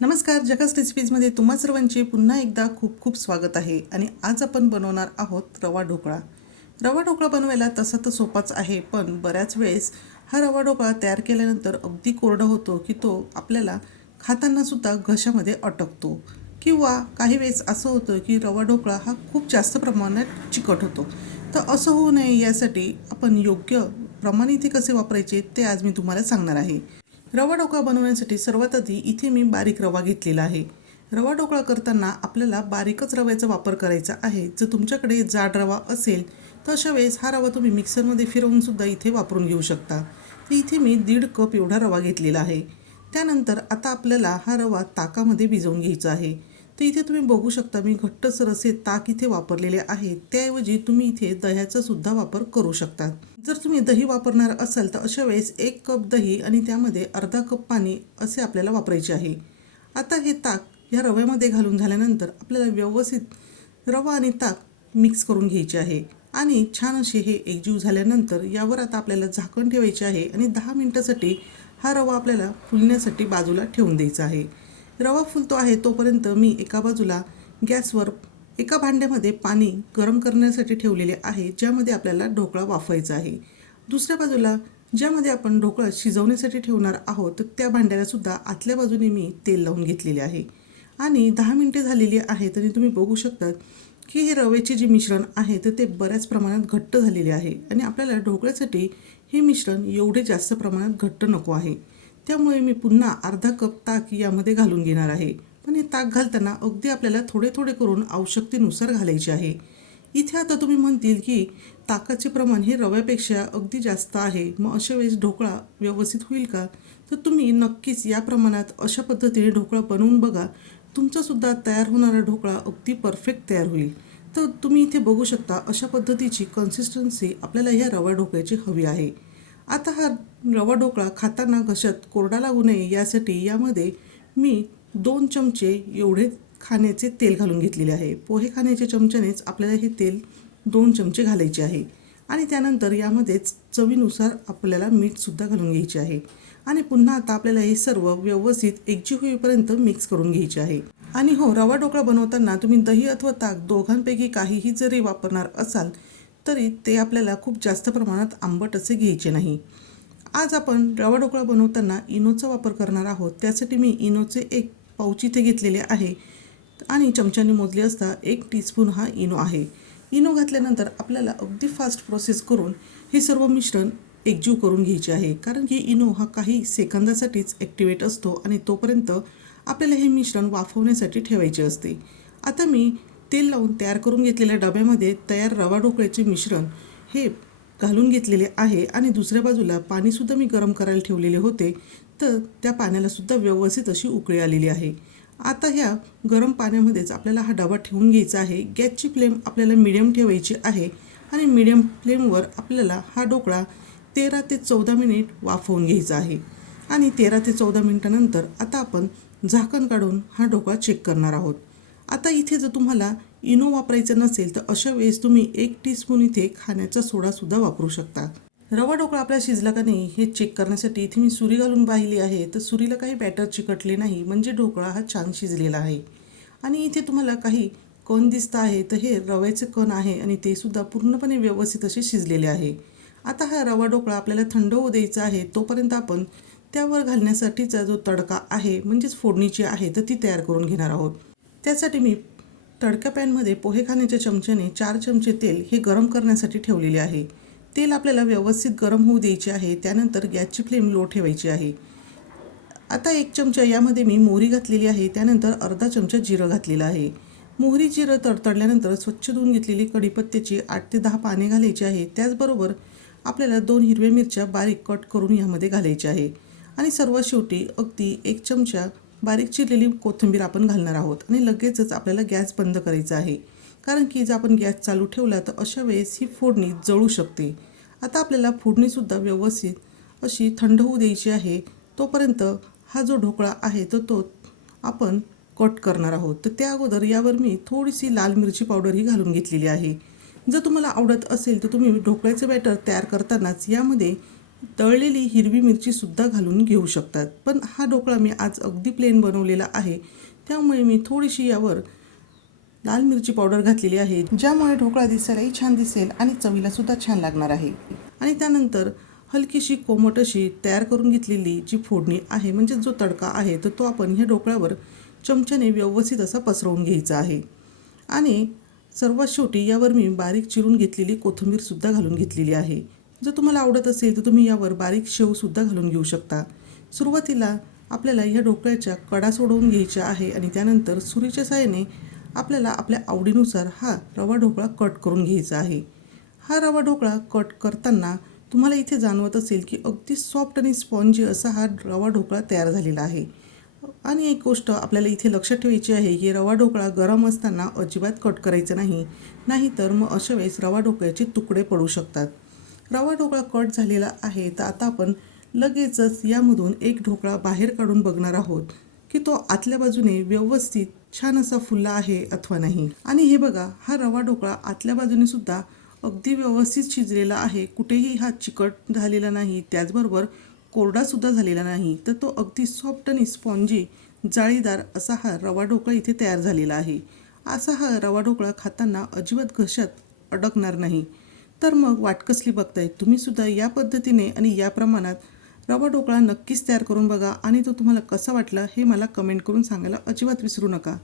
नमस्कार जगास रेसिपीजमध्ये तुम्हा सर्वांचे पुन्हा एकदा खूप खूप स्वागत आहे. आणि आज आपण बनवणार आहोत रवा ढोकळा. रवा ढोकळा बनवायला तसा तर सोपाच आहे पण बऱ्याच वेळेस हा रवा ढोकळा तयार केल्यानंतर अगदी कोरडा होतो की तो आपल्याला खातानासुद्धा घशामध्ये अटकतो. किंवा काही वेळेस असं होतं की रवा ढोकळा हा खूप जास्त प्रमाणात चिकट होतो. तर असं होऊ नये यासाठी आपण योग्य प्रमाण इथे कसे वापरायचे ते आज मी तुम्हाला सांगणार आहे. रवा ढोकळा बनवण्यासाठी सर्वात आधी इथे मी बारीक रवा घेतलेला आहे. रवा ढोकळा करताना आपल्याला बारीकच रव्याचा वापर करायचा आहे. जर तुमच्याकडे जाड रवा असेल तर अशा वेळेस हा रवा तुम्ही मिक्सरमध्ये फिरवूनसुद्धा इथे वापरून घेऊ शकता. तर इथे मी दीड कप एवढा रवा घेतलेला आहे. त्यानंतर आता आपल्याला हा रवा ताकामध्ये भिजवून घ्यायचा आहे. तर इथे तुम्ही बघू शकता मी घट्टसर असे ताक इथे वापरलेले आहे. त्याऐवजी तुम्ही इथे दह्याचासुद्धा वापर करू शकता. जर तुम्ही दही वापरणार असाल तर अशा वेळेस एक कप दही आणि त्यामध्ये अर्धा कप पाणी असे आपल्याला वापरायचे आहे. आता हे ताक ह्या रव्यामध्ये घालून झाल्यानंतर आपल्याला व्यवस्थित रवा आणि ताक मिक्स करून घ्यायचे आहे. आणि छान असे हे एकजीव झाल्यानंतर यावर आता आपल्याला झाकण ठेवायचे आहे आणि दहा मिनटासाठी हा रवा आपल्याला फुलण्यासाठी बाजूला ठेवून द्यायचा आहे. रवा फुलतो आहे तोपर्यंत मी एका बाजूला गॅसवर एका भांड्यामध्ये पाणी गरम करण्यासाठी ठेवलेले आहे ज्यामध्ये आपल्याला ढोकळा वाफवायचा आहे. दुसऱ्या बाजूला ज्यामध्ये आपण ढोकळा शिजवण्यासाठी ठेवणार आहोत तर त्या भांड्याला सुद्धा आतल्या बाजूने मी तेल लावून घेतलेले आहे. आणि दहा मिनटे झालेली आहेत आणि तुम्ही बघू शकतात की हे रव्याचे जे मिश्रण आहे तर ते बऱ्याच प्रमाणात घट्ट झालेले आहे. आणि आपल्याला ढोकळ्यासाठी हे मिश्रण एवढे जास्त प्रमाणात घट्ट नको आहे. त्यामुळे मी पुन्हा अर्धा कप ताक यामध्ये घालून घेणार आहे. पण हे ताक घालताना अगदी आपल्याला थोडे थोडे करून आवश्यकतेनुसार घालायचे आहे. इथे आता तुम्ही म्हणतील की ताकाचे प्रमाण हे रव्यापेक्षा अगदी जास्त आहे. मग अशा वेळेस ढोकळा व्यवस्थित होईल का? तर तुम्ही नक्कीच या प्रमाणात अशा पद्धतीने ढोकळा बनवून बघा. तुमचासुद्धा तयार होणारा ढोकळा अगदी परफेक्ट तयार होईल. तर तुम्ही इथे बघू शकता अशा पद्धतीची कन्सिस्टन्सी आपल्याला ह्या रवा ढोकळ्याची हवी आहे. आता हा रवा ढोकळा खाताना घशात कोरडा लागू नये यासाठी यामध्ये मी दोन चमचे एवढे खाण्याचे तेल घालून घेतलेले आहे. पोहे खाण्याच्या चमच्यानेच आपल्याला हे तेल दोन चमचे घालायचे आहे. आणि त्यानंतर यामध्येच चवीनुसार आपल्याला मीठसुद्धा घालून घ्यायचे आहे. आणि पुन्हा आता आपल्याला हे सर्व व्यवस्थित एकजीव होईपर्यंत मिक्स करून घ्यायचे आहे. आणि हो रवा ढोकळा बनवताना तुम्ही दही अथवा ताक दोघांपैकी काहीही जरी वापरणार असाल तरी ते आपल्याला खूप जास्त प्रमाणात आंबट असे घ्यायचे नाही. आज आपण रवा ढोकळा बनवताना इनोचा वापर करणार आहोत. त्यासाठी मी इनोचे एक पाऊच इथे घेतलेले आहे. आणि चमच्याने मोजले असता एक टीस्पून हा इनो आहे. इनो घातल्यानंतर आपल्याला अगदी फास्ट प्रोसेस करून हे सर्व मिश्रण एकजीव करून घ्यायचे आहे. कारण की इनो हा काही सेकंदासाठीच ॲक्टिवेट असतो आणि तोपर्यंत आपल्याला हे मिश्रण वाफवण्यासाठी ठेवायचे असते. आता मी तेल लावून तयार करून घेतलेल्या डब्यामध्ये तयार रवा ढोकळ्याचे मिश्रण हे घालून घेतलेले आहे आणि दुसऱ्या बाजूला पाणीसुद्धा मी गरम करायला ठेवलेले होते तर त्या पाण्यालासुद्धा व्यवस्थित अशी उकळी आलेली आहे. आता ह्या गरम पाण्यामध्येच आपल्याला हा डबा ठेवून घ्यायचा आहे. गॅसची फ्लेम आपल्याला मिडियम ठेवायची आहे आणि मिडियम फ्लेमवर आपल्याला हा ढोकळा तेरा ते चौदा मिनिट वाफवून घ्यायचा आहे. आणि तेरा ते चौदा मिनिटानंतर आता आपण झाकण काढून हा ढोकळा चेक करणार आहोत. आता इथे जर तुम्हाला इनो वापरायचं नसेल तर अशा वेळेस तुम्ही एक टीस्पून इथे खाण्याचा सोडासुद्धा वापरू शकता. रवा ढोकळा आपला शिजला का नाही हे चेक करण्यासाठी इथे मी सुरी घालून पाहिली आहे. तर सुरीला काही बॅटर चिकटले नाही म्हणजे ढोकळा हा छान शिजलेला आहे. आणि इथे तुम्हाला काही कण दिसतं आहे तर हे रव्याचे कण आहे आणि ते सुद्धा पूर्णपणे व्यवस्थित असे शिजलेले आहे. आता हा रवा ढोकळा आपल्याला थंड होऊ द्यायचा आहे तोपर्यंत आपण त्यावर घालण्यासाठीचा जो तडका आहे म्हणजेच फोडणीची आहे तर ती तयार करून घेणार आहोत. त्यासाठी मी तडक्या पॅनमध्ये पोहे खाण्याच्या चमच्याने चार चमचे तेल हे गरम करण्यासाठी ठेवलेले आहे. तेल आपल्याला व्यवस्थित गरम होऊ द्यायचे आहे त्यानंतर गॅसची फ्लेम लो ठेवायची आहे. आता एक चमचा यामध्ये मी मोहरी घातलेली आहे त्यानंतर अर्धा चमचा जिरं घातलेलं आहे. मोहरी जिरं तडतडल्यानंतर स्वच्छ धुवून घेतलेली कढीपत्त्याची आठ ते दहा पाने घालायची आहे. त्याचबरोबर आपल्याला दोन हिरव्या मिरच्या बारीक कट करून यामध्ये घालायच्या आहे. आणि सर्वात शेवटी अगदी एक चमचा बारीक चिरलेली कोथिंबीर आपण घालणार आहोत आणि लगेचच आपल्याला गॅस बंद करायचा आहे. कारण की जर आपण गॅस चालू ठेवला तर अशा वेळेस ही फोडणी जळू शकते. आता आपल्याला फोडणीसुद्धा व्यवस्थित अशी थंड होऊ द्यायची आहे. तोपर्यंत हा जो ढोकळा आहे तर तो आपण कट करणार आहोत. तर त्या अगोदर यावर मी थोडीशी लाल मिरची पावडरही घालून घेतलेली आहे. जर तुम्हाला आवडत असेल तर तुम्ही ढोकळ्याचं बॅटर तयार करतानाच यामध्ये तळलेली हिरवी मिरचीसुद्धा घालून घेऊ शकतात. पण हा ढोकळा मी आज अगदी प्लेन बनवलेला आहे. त्यामुळे मी थोडीशी यावर लाल मिरची पावडर घातलेली आहे ज्यामुळे ढोकळा दिसायलाही छान दिसेल आणि चवीलासुद्धा छान लागणार आहे. आणि त्यानंतर हलकीशी कोमट अशी तयार करून घेतलेली जी फोडणी आहे म्हणजे जो तडका आहे तर तो आपण ह्या ढोकळ्यावर चमच्याने व्यवस्थित असा पसरवून घ्यायचा आहे. आणि सर्वात शेवटी यावर मी बारीक चिरून घेतलेली कोथिंबीरसुद्धा घालून घेतलेली आहे. जर तुम्हाला आवडत असेल तर तुम्ही यावर बारीक शेवसुद्धा घालून घेऊ शकता. सुरुवातीला आपल्याला ह्या ढोकळ्याच्या कडा सोडवून घ्यायच्या आहे आणि त्यानंतर सुरीच्या साहाय्याने आपल्याला आपल्या आवडीनुसार हा रवा ढोकळा कट करून घ्यायचा आहे. हा रवा ढोकळा कट करताना तुम्हाला इथे जाणवत असेल की अगदी सॉफ्ट आणि स्पॉन्जी असा हा रवा ढोकळा तयार झालेला आहे. आणि एक गोष्ट आपल्याला इथे लक्षात ठेवायची आहे की रवा ढोकळा गरम असताना अजिबात कट करायचा नाही नाहीतर मग अशा वेळेस रवा ढोकळ्याचे तुकडे पडू शकतात. रवा ढोकळा कट झालेला आहे तर आता आपण लगेचच यामधून एक ढोकळा बाहेर काढून बघणार आहोत की तो आतल्या बाजूने व्यवस्थित छान असा फुलला आहे अथवा नाही. आणि हे बघा हा रवा ढोकळा आतल्या बाजूने सुद्धा अगदी व्यवस्थित शिजलेला आहे. कुठेही हा चिकट झालेला नाही त्याचबरोबर कोरडासुद्धा झालेला नाही. तर तो अगदी सॉफ्ट आणि स्पॉन्जी जाळीदार असा हा रवा ढोकळा इथे तयार झालेला आहे. असा हा रवा ढोकळा खाताना अजिबात घशात अडकणार नाही. तर मग वाटकसली बघताय? तुम्हीसुद्धा या पद्धतीने आणि या प्रमाणात रवा ढोकळा नक्कीच तयार करून बघा आणि तो तुम्हाला कसा वाटला हे मला कमेंट करून सांगायला अजिबात विसरू नका.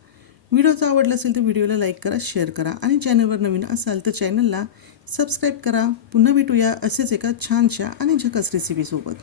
व्हिडिओचा आवडला असेल तर व्हिडिओला लाईक करा शेअर करा आणि चॅनलवर नवीन असाल तर चॅनलला सबस्क्राईब करा. पुन्हा भेटूया असेच एका छानशा आणि झकास रेसिपीसोबत